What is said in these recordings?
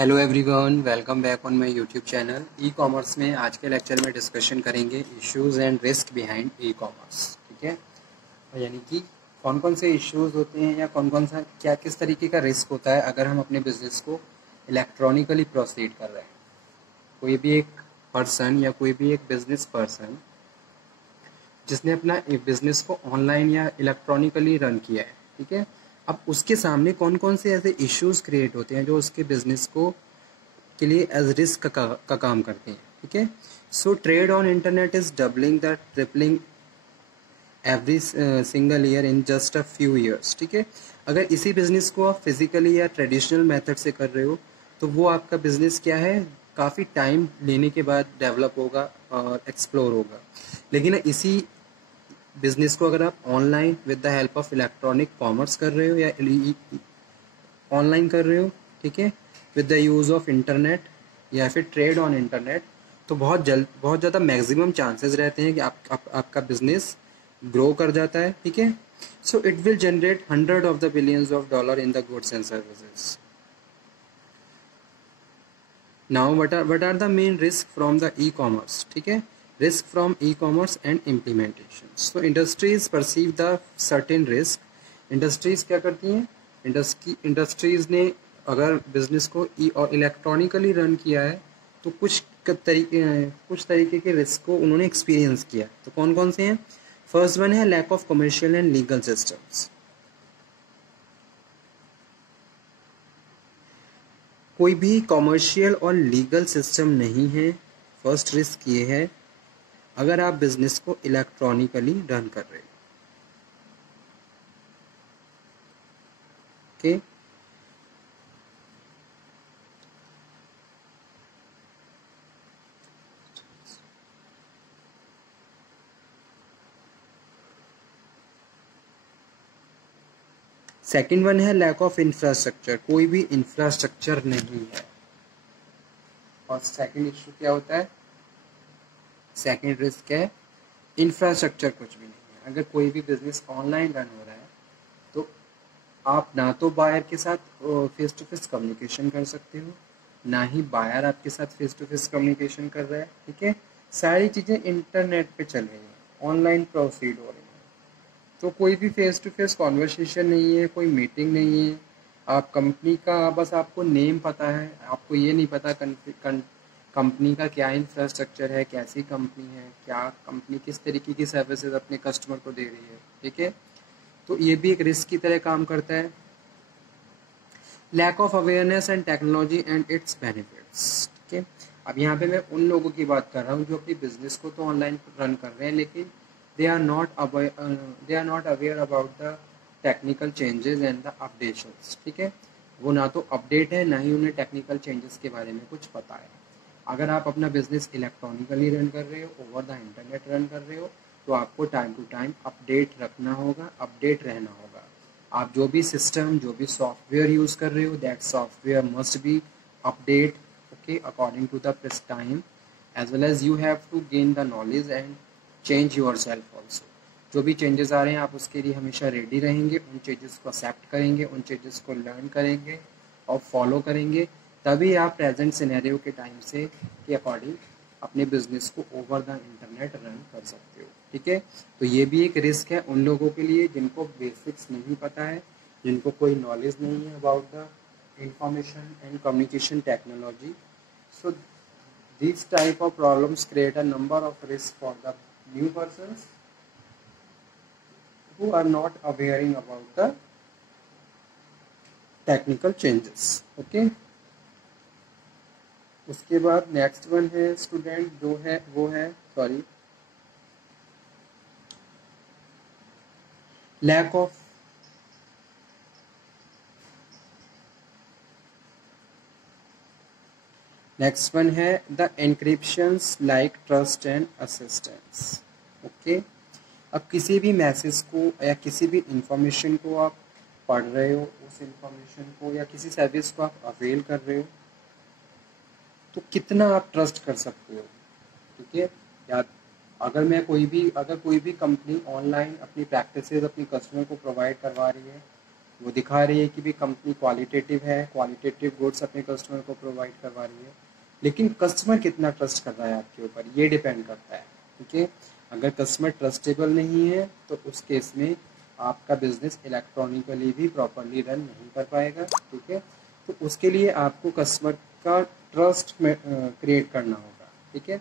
Hello everyone, welcome back on my YouTube channel. E commerce में आज के lecture में डिस्कशन करेंगे issues and risk behind e commerce. ठीक है, यानी कि कौन कौन से इश्यूज होते हैं या कौन कौन सा क्या किस तरीके का रिस्क होता है अगर हम अपने बिजनेस को इलेक्ट्रॉनिकली प्रोसीड कर रहे हैं। कोई भी एक पर्सन या कोई भी एक बिजनेस पर्सन जिसने अपना बिजनेस को ऑनलाइन या इलेक्ट्रॉनिकली रन किया है, ठीक है, अब उसके सामने कौन कौन से ऐसे इश्यूज क्रिएट होते हैं जो उसके बिजनेस को के लिए एज रिस्क का काम करते हैं। ठीक है, so trade on internet is doubling the tripling every single year in just a few years. ठीक है, अगर इसी बिजनेस को आप फिजिकली या ट्रेडिशनल मेथड से कर रहे हो तो वो आपका बिजनेस क्या है, काफ़ी टाइम लेने के बाद डेवलप होगा और एक्सप्लोर होगा। लेकिन इसी बिजनेस को अगर आप online with the help of electronic commerce कर रहे हो या ऑनलाइन कर रहे हो, ठीक है, with the use of internet या फिर ट्रेड ऑन इंटरनेट, तो बहुत ज़्यादा मैक्सिमम चांसेस रहते हैं कि आपका बिजनेस ग्रो कर जाता है। ठीक है, so it will generate hundred of the billions of dollar in the goods and services. Now what are the main risk from the e-commerce? ठीक है, risk from e-commerce and implementation. So industries perceive the certain risk. Industries क्या करती हैं, industries ने अगर business को और electronically run किया है तो कुछ तरीके के रिस्क को उन्होंने एक्सपीरियंस किया। तो कौन कौन से हैं? फर्स्ट वन है lack of commercial and legal systems. कोई भी कॉमर्शियल और लीगल सिस्टम नहीं है। फर्स्ट रिस्क ये है अगर आप बिजनेस को इलेक्ट्रॉनिकली रन कर रहे हो। ओके, सेकेंड वन है लैक ऑफ इंफ्रास्ट्रक्चर। कोई भी इंफ्रास्ट्रक्चर नहीं है। और सेकेंड इशू क्या होता है, सेकेंड रिस्क है इंफ्रास्ट्रक्चर कुछ भी नहीं है। अगर कोई भी बिजनेस ऑनलाइन रन हो रहा है तो आप ना तो बायर के साथ फेस टू फेस कम्युनिकेशन कर सकते हो, ना ही बायर आपके साथ फेस टू फेस कम्युनिकेशन कर रहा है। ठीक है, सारी चीज़ें इंटरनेट पे चल रही हैं, ऑनलाइन प्रोसीड हो रही हैं, तो कोई भी फेस टू फेस कॉन्वर्सेशन नहीं है, कोई मीटिंग नहीं है। आप कंपनी का बस आपको नेम पता है, आपको ये नहीं पता कंपनी का क्या इंफ्रास्ट्रक्चर है, कैसी कंपनी है, क्या कंपनी किस तरीके की सर्विसेज अपने कस्टमर को दे रही है। ठीक है, तो ये भी एक रिस्क की तरह काम करता है। Lack of awareness and technology and its benefits. ठीक है, अब यहाँ पे मैं उन लोगों की बात कर रहा हूँ जो अपनी बिजनेस को तो ऑनलाइन रन कर रहे हैं लेकिन they are not aware about the technical changes and the updates। ठीक है, वो ना तो अपडेट है ना ही उन्हें टेक्निकल चेंजेस के बारे में कुछ पता है। अगर आप अपना बिजनेस इलेक्ट्रॉनिकली रन कर रहे हो, ओवर द इंटरनेट रन कर रहे हो, तो आपको टाइम टू टाइम अपडेट रखना होगा, अपडेट रहना होगा। आप जो भी सिस्टम, जो भी सॉफ्टवेयर यूज़ कर रहे हो, that software must be update, okay, according to the press time, as well as you have to gain the knowledge and change yourself also. जो भी चेंजेस आ रहे हैं आप उसके लिए हमेशा रेडी रहेंगे, उन चेंजेस को एक्सेप्ट करेंगे, उन चेंजेस को लर्न करेंगे और फॉलो करेंगे, तभी आप प्रेजेंट सिनेरियो के टाइम से के अकॉर्डिंग अपने बिजनेस को ओवर द इंटरनेट रन कर सकते हो। ठीक है, तो ये भी एक रिस्क है उन लोगों के लिए जिनको बेसिक्स नहीं पता है, जिनको कोई नॉलेज नहीं है about the information and communication technology. So these type of problems create a number of risks for the new persons who are not aware about the technical changes। okay, उसके बाद next one है student जो है वो है lack of next one है the encryptions like trust and assistance. Okay, अब किसी भी मैसेज को या किसी भी इंफॉर्मेशन को आप पढ़ रहे हो, उस इंफॉर्मेशन को या किसी सर्विस को आप अवेल कर रहे हो, तो कितना आप ट्रस्ट कर सकते हो। ठीक है, या अगर कोई भी कंपनी ऑनलाइन अपनी प्रैक्टिसेस अपनी कस्टमर को प्रोवाइड करवा रही है वो दिखा रही है कि भी कंपनी क्वालिटेटिव है, क्वालिटेटिव गुड्स अपने कस्टमर को प्रोवाइड करवा रही है, लेकिन कस्टमर कितना ट्रस्ट कर रहा है आपके ऊपर, ये डिपेंड करता है। ठीक है, अगर कस्टमर ट्रस्टेबल नहीं है तो उस केस में आपका बिजनेस इलेक्ट्रॉनिकली भी प्रॉपरली रन नहीं कर पाएगा। ठीक है, तो उसके लिए आपको कस्टमर का ट्रस्ट क्रिएट करना होगा। ठीक है,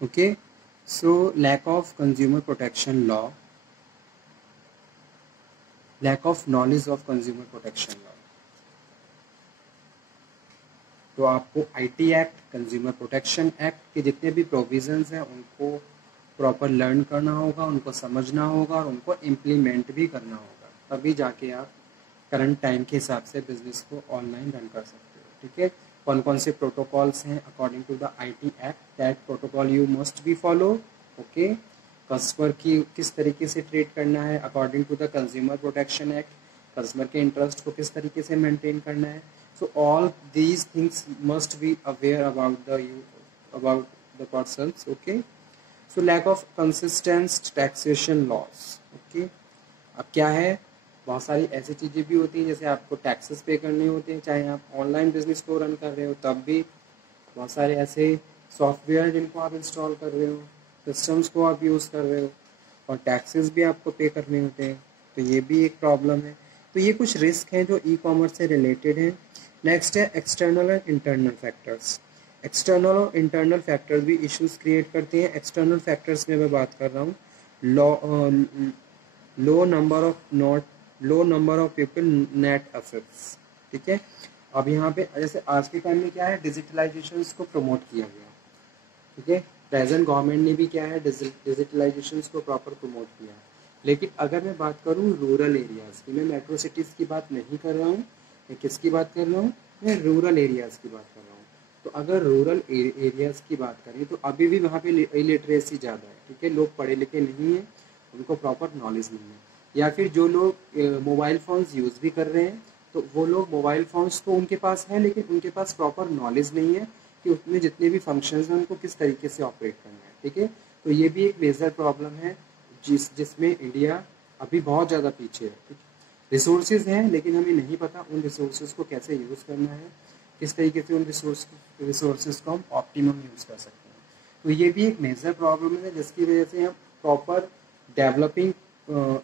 okay, so lack of consumer protection law, lack of knowledge of consumer protection law। तो आपको IT act, consumer protection act के जितने भी प्रोविजंस हैं उनको प्रॉपर लर्न करना होगा, उनको समझना होगा और उनको इम्प्लीमेंट भी करना होगा, तभी जाके आप करंट टाइम के हिसाब से बिजनेस को ऑनलाइन रन कर सकते हो। ठीक है, कौन कौन से प्रोटोकॉल्स हैं according to the IT act, that protocol you must be follow. Okay, customer की किस तरीके से ट्रीट करना है according to the consumer protection act, customer के इंटरेस्ट को किस तरीके से मेंटेन करना है। So all these things must be aware about the persons. Okay, so lack of consistent taxation laws. Okay, अब क्या है, बहुत सारी ऐसी चीज़ें भी होती हैं जैसे आपको टैक्सेस पे करने होते हैं, चाहे आप ऑनलाइन बिजनेस को रन कर रहे हो तब भी बहुत सारे ऐसे सॉफ्टवेयर जिनको आप इंस्टॉल कर रहे हो, सिस्टम्स को आप यूज़ कर रहे हो और टैक्सेस भी आपको पे करने होते हैं, तो ये भी एक प्रॉब्लम है। तो ये कुछ रिस्क हैं जो ई कॉमर्स से रिलेटेड हैं। नेक्स्ट है external and internal factors. External और इंटरनल फैक्टर्स भी इश्यूज क्रिएट करते हैं। एक्सटर्नल फैक्टर्स में मैं बात कर रहा हूँ low number of people net assets. ठीक है, अब यहाँ पे जैसे आज के टाइम में क्या है, डिजिटलाइजेशन को प्रमोट किया गया। ठीक है, प्रेजेंट गवर्नमेंट ने भी क्या है, डिजिटलाइजेशन को प्रॉपर प्रमोट किया है। लेकिन अगर मैं बात करूँ रूरल एरियाज़ की, मैं मेट्रो सिटीज़ की बात नहीं कर रहा हूँ, मैं किसकी बात कर रहा हूँ, मैं रूरल एरियाज़ की बात कर रहा हूँ। तो अगर रूरल एरियाज़ की बात करें तो अभी भी वहाँ पे इलिटरेसी ज़्यादा है। ठीक है, लोग पढ़े लिखे नहीं हैं, उनको प्रॉपर नॉलेज नहीं है, या फिर जो लोग मोबाइल फ़ोन्स यूज़ भी कर रहे हैं तो वो लोग मोबाइल फ़ोन्स तो उनके पास है लेकिन उनके पास प्रॉपर नॉलेज नहीं है कि उसमें जितने भी फंक्शंस हैं उनको किस तरीके से ऑपरेट करना है। ठीक है, तो ये भी एक मेजर प्रॉब्लम है जिसमें इंडिया अभी बहुत ज़्यादा पीछे है। ठीक है, रिसोर्सेज हैं लेकिन हमें नहीं पता उन रिसोर्सेज को कैसे यूज़ करना है, किस तरीके से उन रिसोर्सेज को हम ऑप्टिमम यूज़ कर सकते हैं। तो ये भी एक मेजर प्रॉब्लम है जिसकी वजह से हम प्रॉपर डेवलपिंग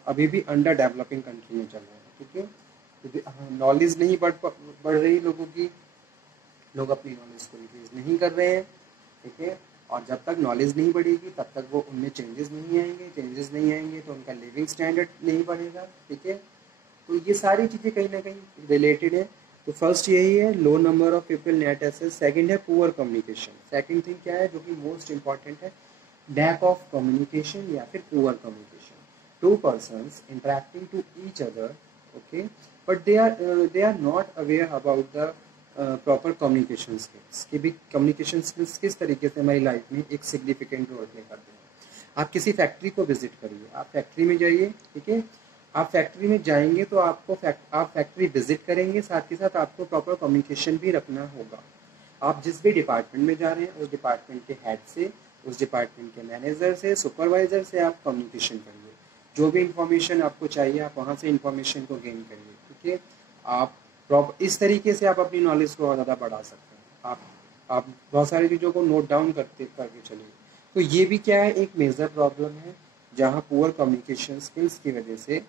अभी भी अंडर डेवलपिंग कंट्री में चल रहे हैं। ठीक है, क्योंकि नॉलेज नहीं बढ़ रही लोगों की, लोग अपनी नॉलेज को इंक्रीज नहीं कर रहे हैं। ठीक है, और जब तक नॉलेज नहीं बढ़ेगी तब तक वो उनमें चेंजेस नहीं आएंगे तो उनका लिविंग स्टैंडर्ड नहीं बढ़ेगा। ठीक है, तो ये सारी चीज़ें कहीं ना कहीं रिलेटेड है। तो फर्स्ट यही है, low number of people net एसेस। सेकंड है पुअर कम्युनिकेशन। सेकंड थिंग क्या है जो कि मोस्ट इंपॉर्टेंट है, लैक ऑफ कम्युनिकेशन या फिर poor communication. Two persons interacting to each other, okay, but they are not aware about the proper communication skills कि भी communication skills किस तरीके से हमारी लाइफ में एक सिग्निफिकेंट रोल प्ले करते हैं। आप किसी फैक्ट्री को विजिट करिए, आप फैक्ट्री में जाइए। ठीक है, आप फैक्ट्री में जाएंगे तो आप फैक्ट्री विजिट करेंगे, साथ ही साथ आपको प्रॉपर कम्युनिकेशन भी रखना होगा। आप जिस भी डिपार्टमेंट में जा रहे हैं उस डिपार्टमेंट के हेड से, उस डिपार्टमेंट के मैनेजर से, सुपरवाइजर से आप कम्युनिकेशन करिए। जो भी इंफॉर्मेशन आपको चाहिए आप वहाँ से इंफॉर्मेशन को गेन करिए। ठीक है, आप इस तरीके से आप अपनी नॉलेज को और ज़्यादा बढ़ा सकते हैं। आप बहुत सारी चीज़ों को नोट डाउन करके चलिए। तो ये भी क्या है, एक मेजर प्रॉब्लम है जहाँ पुअर कम्युनिकेशन स्किल्स की वजह से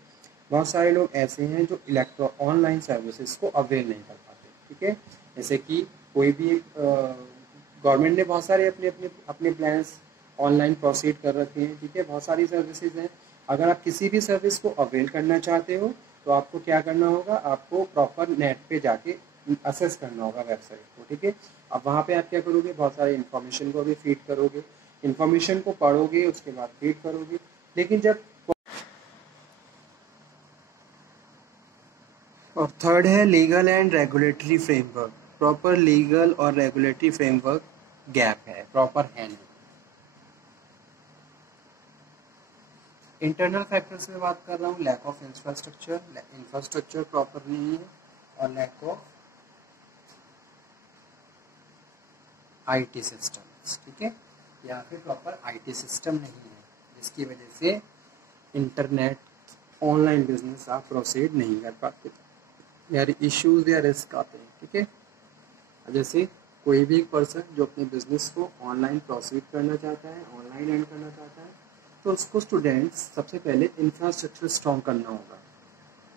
बहुत सारे लोग ऐसे हैं जो ऑनलाइन सर्विसेज को अवेल नहीं कर पाते। ठीक है, जैसे कि कोई भी एक गवर्नमेंट ने बहुत सारे अपने प्लान्स ऑनलाइन प्रोसीड कर रखे हैं, ठीक है। बहुत सारी सर्विसेज हैं। अगर आप किसी भी सर्विस को अवेल करना चाहते हो तो आपको क्या करना होगा, आपको प्रॉपर नेट पे जाके असेस करना होगा वेबसाइट को, ठीक है। अब वहाँ पे आप क्या करोगे, बहुत सारी इन्फॉर्मेशन को भी फीड करोगे, इन्फॉर्मेशन को पढ़ोगे, उसके बाद फीड करोगे। लेकिन जब और थर्ड है legal and regulatory framework. Proper legal और रेगुलेटरी फ्रेमवर्क गैप है, प्रॉपर है नहीं। इंटरनल फैक्टर्स में बात कर रहा हूँ, lack of infrastructure, infrastructure proper नहीं है, और लैक ऑफ आईटी सिस्टम्स, ठीक है, या फिर प्रॉपर आईटी सिस्टम नहीं है, जिसकी वजह से इंटरनेट ऑनलाइन बिजनेस आप प्रोसीड नहीं कर पाते, यार इश्यूज या रिस्क आते हैं, ठीक है। जैसे कोई भी एक पर्सन जो अपने बिजनेस को ऑनलाइन प्रोसीड करना चाहता है, ऑनलाइन एंड करना चाहता है, तो उसको स्टूडेंट्स सबसे पहले इंफ्रास्ट्रक्चर स्ट्रॉन्ग करना होगा,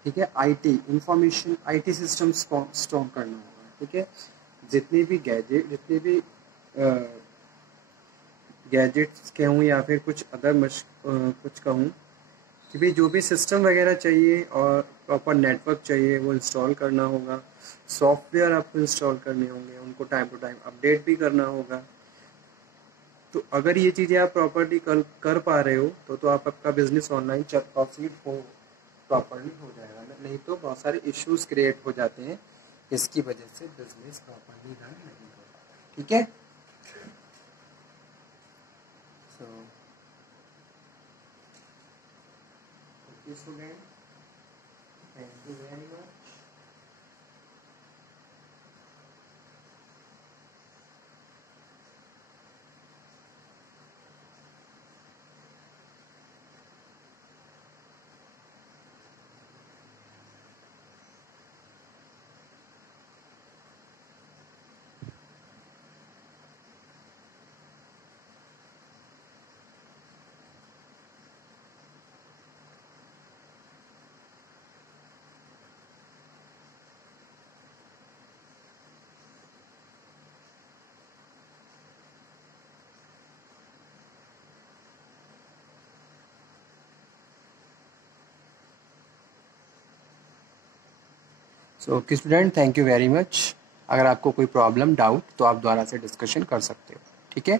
ठीक है। IT information IT system strong करना होगा, ठीक है। जितने भी गैजेट्स कहूँ या फिर कुछ अदर कुछ कहूँ कि भाई जो भी सिस्टम वगैरह चाहिए और प्रॉपर नेटवर्क चाहिए वो इंस्टॉल करना होगा, सॉफ्टवेयर आपको इंस्टॉल करने होंगे, उनको टाइम टू टाइम अपडेट भी करना होगा। तो अगर ये चीज़ें आप प्रॉपरली कर पा रहे हो तो आपका बिजनेस ऑनलाइन प्रोसीड प्रॉपरली हो जाएगा, नहीं तो बहुत सारे इश्यूज क्रिएट हो जाते हैं, इसकी वजह से बिजनेस प्रॉपरली रन नहीं हो पाता, ठीक है। So okay student, thank you very much. So okay student, thank you very much. अगर आपको कोई प्रॉब्लम डाउट तो आप दोबारा से डिस्कशन कर सकते हो, ठीक है।